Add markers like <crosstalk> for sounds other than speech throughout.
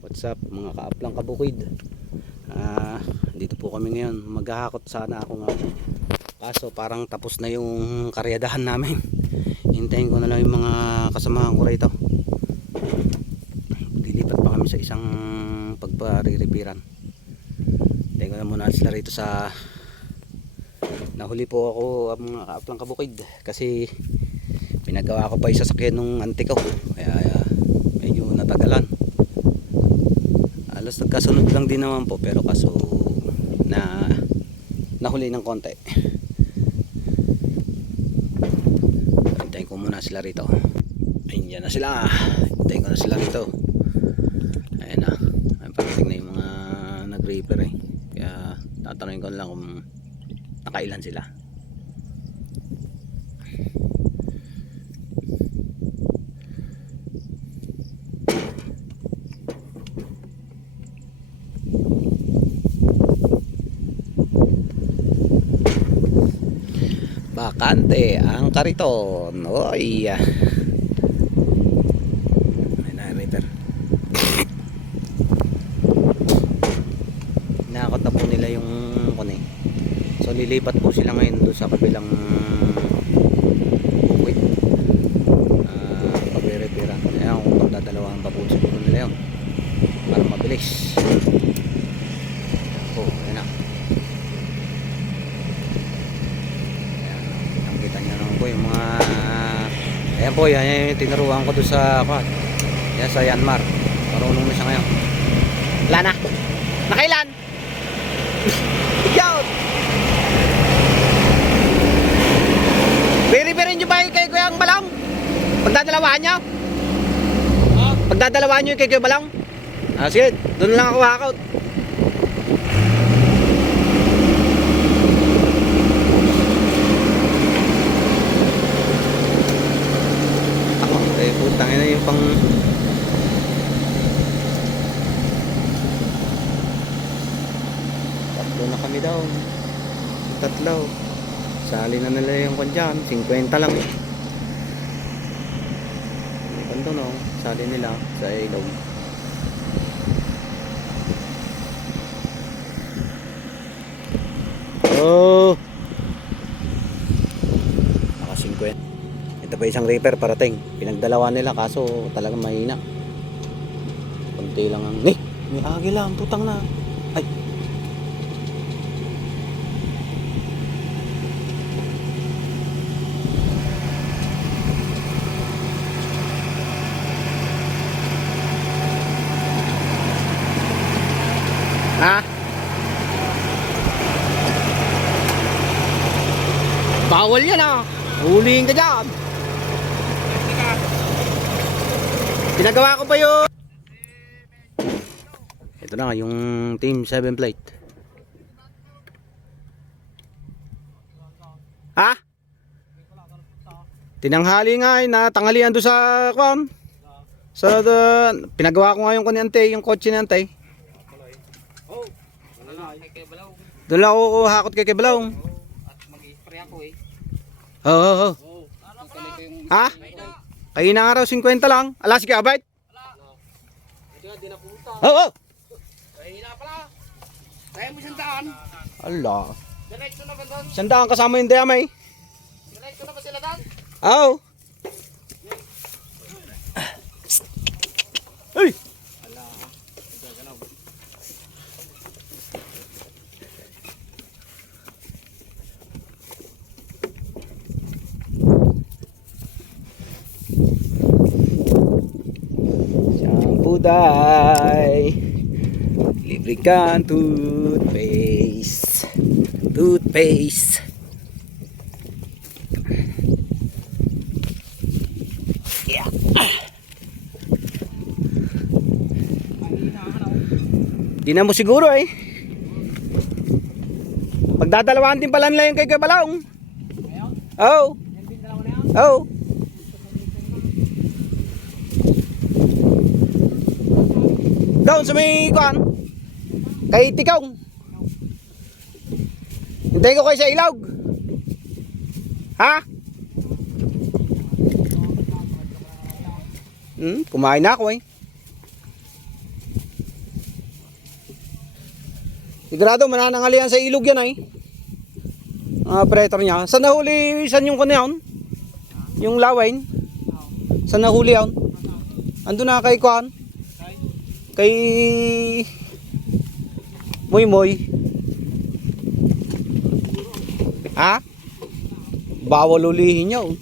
What's up mga kaaplang kabukid Ah, Dito po kami ngayon. Maghahakot sana ako nga. Kaso parang tapos na yung karyadahan namin. <laughs> Hintayin ko na lang yung mga kasamahan ko rito. Dilipat pa kami sa isang pagpariripiran. Hintayin ko na muna sila rito sa Nahuli po ako ang mga kaaplang kabukid Kasi pinagawa ko pa yung sasakyan nung ante ko. Kaya halos nagkasunod lang din naman po pero kaso na nahuli ng konti. Hintayin ko muna sila rito. Ayun yan na sila. Hintayin ko na sila rito. Ayun na. Ayun parating na yung mga nag reaper eh. Kaya tatanungin ko lang kung nakailan sila Bakante ang kariton. Oy. May reaper. Nakakot na po nila yung kuni. So lilipat po sila ngayon doon sa kabilang bukid. Ah, pagre-repairan. Kaya kung magdadalawang pa po siguro nila yun. Para mabilis. Oh, yan na. Ayan, nakita niyo naman po yung mga po yan yung tinuruan ko doon sa kwan yan sa Yanmar marunong na siya ngayon wala na nakailan Ikaw! <laughs> Biri-birin nyo ba yung kay Kuya Balong? Pagdadalawaan nyo? Pagdadalawaan nyo yung kay Kuya Balong? Ah, sige, doon lang ako hakot. Ako, eh, putang ina yung pang... Tatlo na kami daw. Tatlo. Sali na nila yung kwan dyan. 50 lang eh. Kanto no. Sali nila sa ilog. Oh! Naka 50. Ito pa isang reaper parating. Pinagdalawa nila kaso talagang mahina. Kunti lang ang... Eh! May agila ang putang na. Ay! Ha? Bawal yan ah. Huliin ka dyan. Pinagawa ko pa yun. Ito na yung team 7 plate. Ha? Tinanghali nga ay natangalian doon sa kwan. Sa the, pinagawa ko nga yung kanyante, yung kotse ni Antay. Doon lang ako hakot kay Kibalong. Mag-spray ako eh. Oo. Tutuloy ko yung... Ha? Kayo na nga raw 50 lang. Alas ka, abay? Napunta. Oo, oo. Kahina pala. Kaya mo isang daan. Ala. Diretso na ba doon? Sandaan kasama yung dayamay. Diretso na ba sila doon? Oo. Ay! Shampoo dye Lubricant toothpaste Toothpaste Yeah. Di na mo siguro eh. Pagdadalawahan din pala nila yung kay Kuya Balaong. Oo. Oo. Down sa may kuan. Kay tikong. Hintay ko kayo sa ilog. Ha? Hmm, kumain na ako eh. Sigurado mananangalian sa ilog yan ay. Ah, uh, predator niya. Sa nahuli, saan yung kanya yun? Yung lawain? Sa nahuli yun? Ando na kay Kuan? Kay... Moy Moy. Ha? Bawal ulihin niya oh.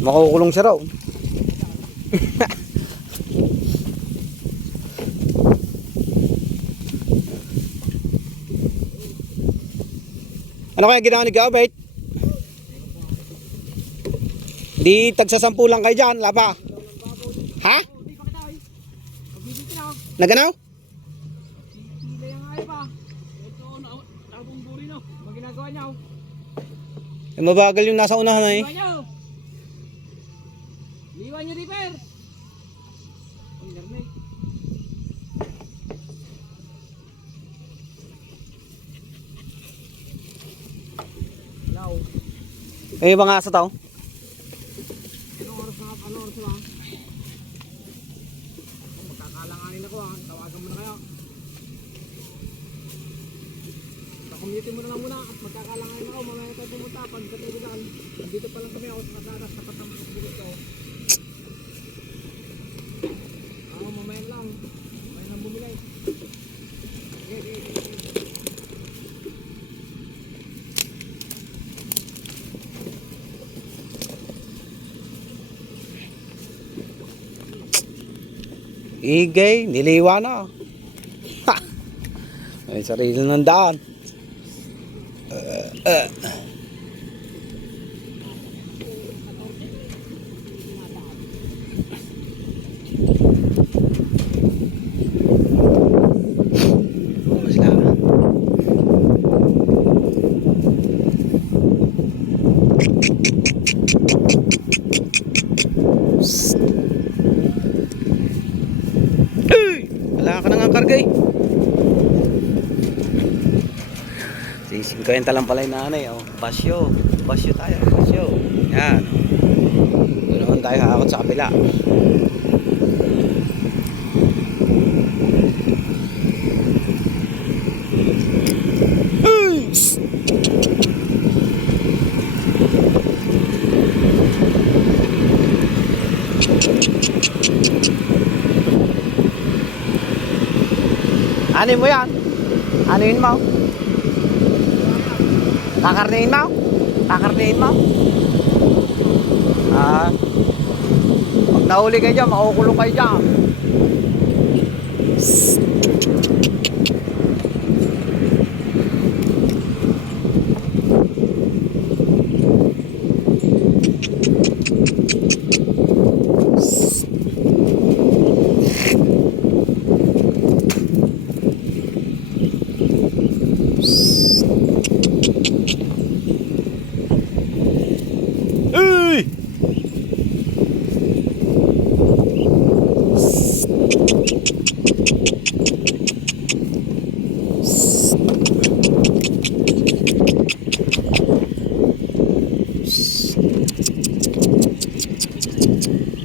Makukulong siya raw. <laughs> Ano kaya ginawa ni Gabait? Di tagsasampu lang kayo dyan, laba. Ha? Naganaw? Eh, mabagal yung nasa unahan eh. Liwan niyo, Reaper. Eh, mga asa tao. Anong oras na? Anong oras na? Magkakalanganin ako ha. Tawagan mo na kayo. Pakumute mo na lang muna at magkakalanganin ako. Mamaya tayo pumunta. Pagkatulogan. Dito pa lang kami ako sa kasaras. Tapat ng bulit ko. Oo, mamaya na lang. Mamaya na bumili. Okay, okay, okay. Igay, niliwa na. May sarili ng daan. Uh, uh. 50 lang pala yung nanay. Oh. Basyo. Basyo tayo. Basyo. Yan. Doon naman tayo hakot sa kabila. Ano mo yan? Ano yun mo? Kakarnihin mo? Kakarnihin mo? Ah. Pag nahuli kayo dyan, makukulong kayo dyan. Uy!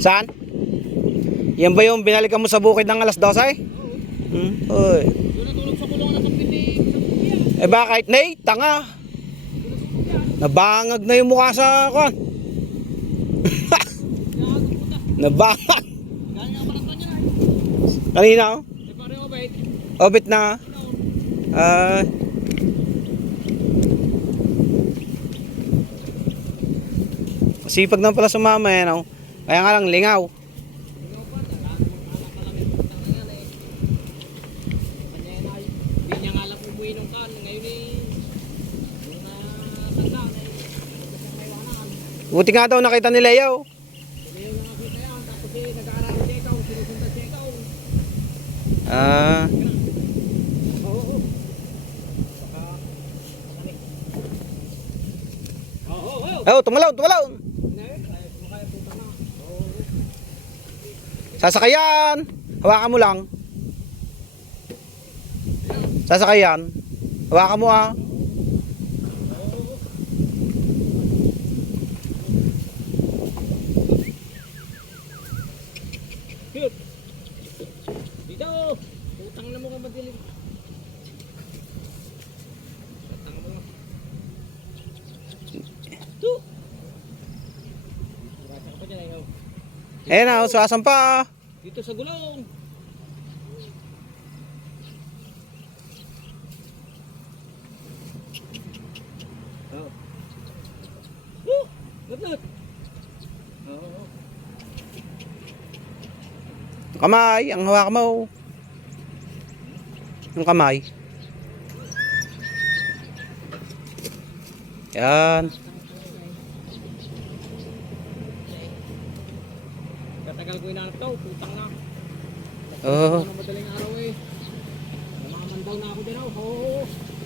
Saan? Yan ba yung binalikan mo sa bukid ng alas 12? Hmm? Sa kuya. Eh bakit? Nay, tanga. Nabangag na yung mukha sa kon. <laughs> Nabangag. Kanya. Kanina oh. Eh, obet. Obit na. Ah. Sipag na pala sumama yan oh. Kaya nga lang lingaw. Buti nga daw nakita ni Lea oh. Ngayon na nakita yan. Tapos eh, nag-aaral siya ikaw. Sinusundan siya ikaw. Ah. Oo, oo. Baka, baka Oo, oo, oo. Oh, tumalaw, tumalaw. Ngayon, ayos mo kaya puta na. Oo. Sasakayan. Hawakan mo lang. Sasakayan. Hawakan mo ah. Cute. dilim. Tanga mo. Tu. Rasa ka pa dyan ayaw. Ayan na, oh, sasampa. Dito sa gulong. Oh. Woo! Lut-lut. Oo. Kamay, ang hawak mo. Yung kamay. Yan. Katagal ko inanap to, putang na. Oo. Ano madaling araw eh. Namamandaw na ako oh. Oo. Akala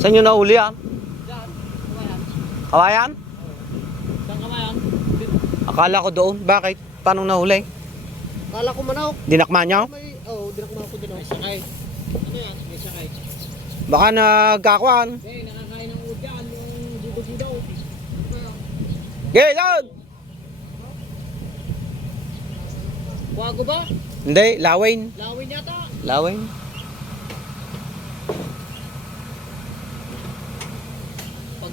Saan nyo nahuli yan? Diyan, kawayan. Kawayan? Saan kawayan? Akala ko doon. Bakit? Paano nahuli? Kala ko manok. Dinakma nyo? May, oh, dinakma ko din. May sakay. Ano yan? May sakay. Baka nagkakuan. Eh, nakakain ng uod yan. Yung budo-budo. Gilad! Wago ba? Hindi, lawin. Lawin yata. Lawin.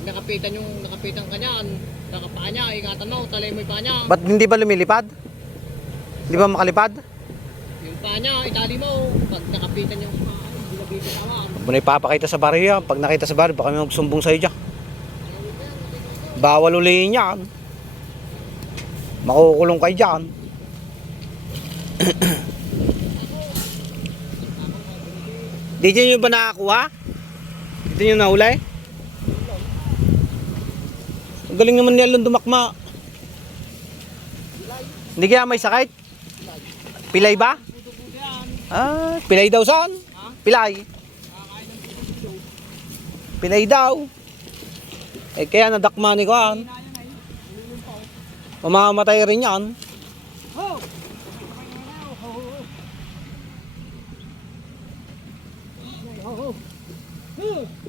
Nakapitan yung nakapitan ka niyan, nakapaa niya, ingatan mo, talay mo yung paa niya. Ba't hindi ba lumilipad? Hindi ba makalipad? Yung paa niya, itali mo. Pag nakapitan yung paa, hindi na bibitawan. Huwag mo na ipapakita sa baryo yan. Pag nakita sa baryo, baka may magsumbong sa'yo dyan. Bawal ulihin yan. Makukulong kayo dyan. <clears throat> Dito nyo ba nakakuha? Dito nyo nahuli? Galing naman niya dumakma. Hindi kaya may sakit? Pilay ba? Ah, pilay daw saan? Pilay. Pilay daw. Eh kaya nadakma ni Kuan. Mamamatay rin yan.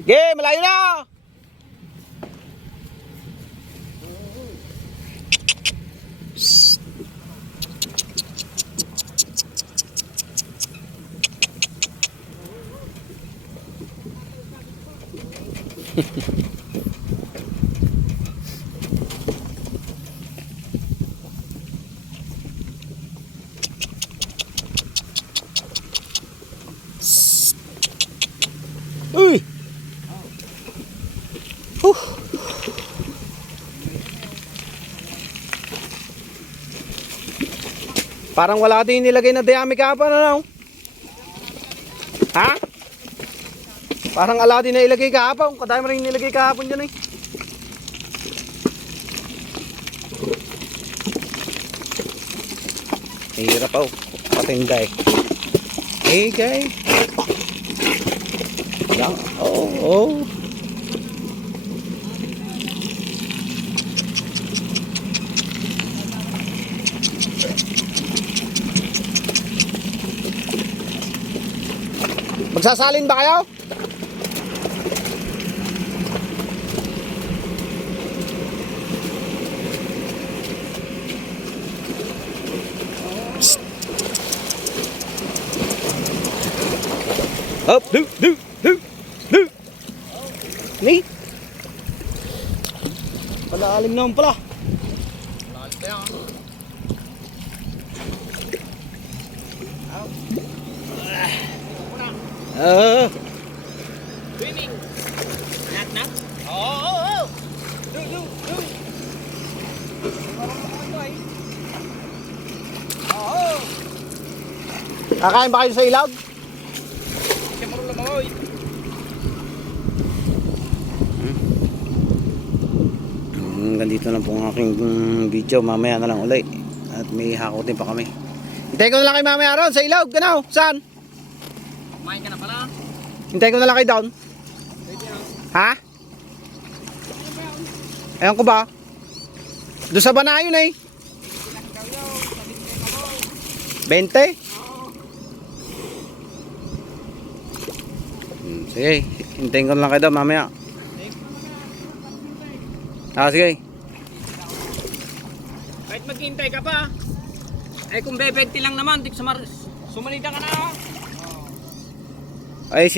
Ge, malayo na! Uy! Huh. Parang wala din nilagay na dayami kahapon ano? Ha? Parang ala din na ilagay kahapon. Kadami rin nilagay kahapon dyan eh. Hirap oh. Patinda eh. Hey guys. Yan. Oo. Oh, Magsasalin ba kayo? Psst. Up, do, do, do, do. Ni. Palalim naman pala. Na yan. Ah. Swimming. Lahat na? Oo, oo, oo. Do, do, do. Oo. Kakain ba kayo sa ilog? Siya marunong lumangoy. Hanggang dito lang po ang aking video. Mamaya na lang ulit. At may hakotin pa kami. Hintay ko na lang kay mamaya ron sa ilog. Ganaw, saan? Kumain ka na pala. Hintay ko na lang kay down. Ha? Ewan ko ba? Doon sa banayon eh. 20? Hmm, sige, hintayin ko na lang kayo daw mamaya. Ah, sige. Kahit maghihintay ka pa. Ay kung bebenti lang naman, dik sumar sumalita ka na. Ay, si